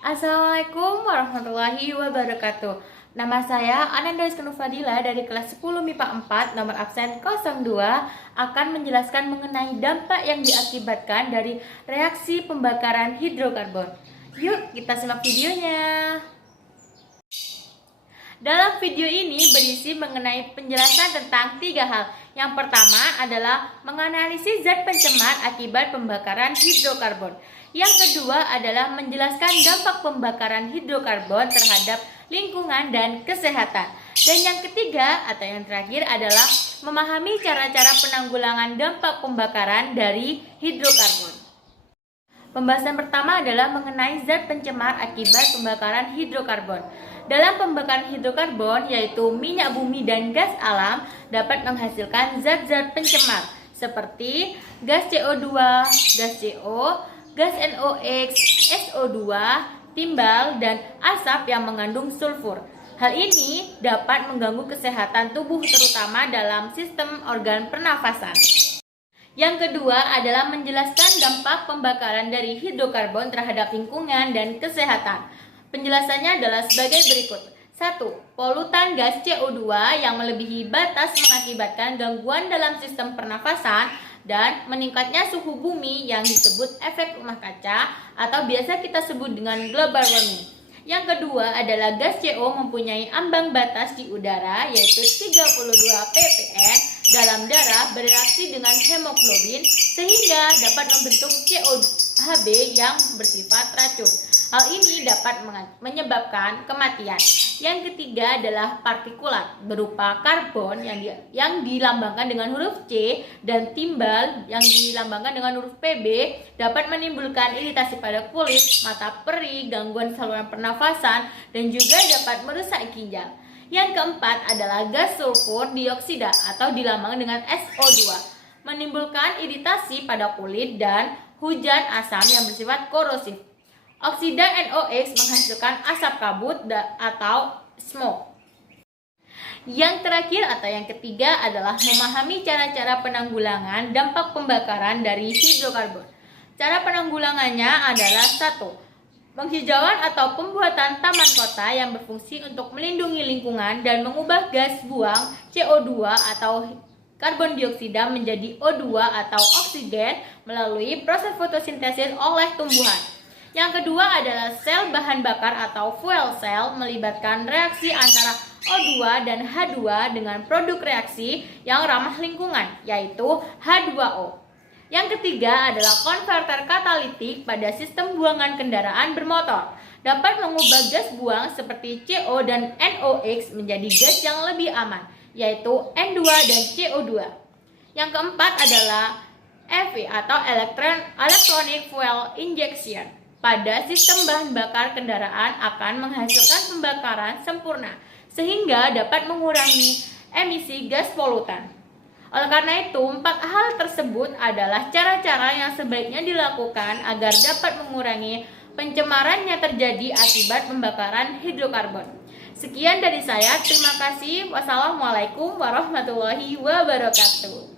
Assalamualaikum warahmatullahi wabarakatuh. Nama saya Ananda Iskandar Fadila dari kelas 10 MIPA 4 nomor absen 02 akan menjelaskan mengenai dampak yang diakibatkan dari reaksi pembakaran hidrokarbon. Yuk kita simak videonya. Dalam video ini berisi mengenai penjelasan tentang 3 hal. Yang pertama adalah menganalisis zat pencemar akibat pembakaran hidrokarbon. Yang kedua adalah menjelaskan dampak pembakaran hidrokarbon terhadap lingkungan dan kesehatan. Dan yang ketiga atau yang terakhir adalah memahami cara-cara penanggulangan dampak pembakaran dari hidrokarbon. Pembahasan pertama adalah mengenai zat pencemar akibat pembakaran hidrokarbon. Dalam pembakaran hidrokarbon, yaitu minyak bumi dan gas alam, dapat menghasilkan zat-zat pencemar seperti gas CO2, gas CO, gas NOx, SO2, timbal, dan asap yang mengandung sulfur. Hal ini dapat mengganggu kesehatan tubuh terutama dalam sistem organ pernafasan. Yang kedua adalah menjelaskan dampak pembakaran dari hidrokarbon terhadap lingkungan dan kesehatan. Penjelasannya adalah sebagai berikut. 1. Polutan gas CO2 yang melebihi batas mengakibatkan gangguan dalam sistem pernafasan dan meningkatnya suhu bumi yang disebut efek rumah kaca atau biasa kita sebut dengan global warming. Yang kedua adalah gas CO mempunyai ambang batas di udara yaitu 32 ppm dalam darah bereaksi dengan hemoglobin sehingga dapat membentuk COHB yang bersifat racun. Hal ini dapat menyebabkan kematian. Yang ketiga adalah partikulat berupa karbon yang dilambangkan dengan huruf C dan timbal yang dilambangkan dengan huruf PB dapat menimbulkan iritasi pada kulit, mata perih, gangguan saluran pernafasan, dan juga dapat merusak ginjal. Yang keempat adalah gas sulfur dioksida atau dilambangkan dengan SO2 menimbulkan iritasi pada kulit dan hujan asam yang bersifat korosif. Oksida NOx menghasilkan asap kabut atau smoke. Yang terakhir atau yang ketiga adalah memahami cara-cara penanggulangan dampak pembakaran dari hidrokarbon. Cara penanggulangannya adalah 1. Penghijauan atau pembuatan taman kota yang berfungsi untuk melindungi lingkungan dan mengubah gas buang CO2 atau karbon dioksida menjadi O2 atau oksigen melalui proses fotosintesis oleh tumbuhan. Yang kedua adalah sel bahan bakar atau fuel cell melibatkan reaksi antara O2 dan H2 dengan produk reaksi yang ramah lingkungan, yaitu H2O. Yang ketiga adalah konverter katalitik pada sistem buangan kendaraan bermotor. Dapat mengubah gas buang seperti CO dan NOx menjadi gas yang lebih aman, yaitu N2 dan CO2. Yang keempat adalah EV atau Electronic Fuel Injection. Pada sistem bahan bakar kendaraan akan menghasilkan pembakaran sempurna sehingga dapat mengurangi emisi gas polutan. Oleh karena itu, 4 hal tersebut adalah cara-cara yang sebaiknya dilakukan agar dapat mengurangi pencemaran yang terjadi akibat pembakaran hidrokarbon. Sekian dari saya, terima kasih. Wassalamualaikum warahmatullahi wabarakatuh.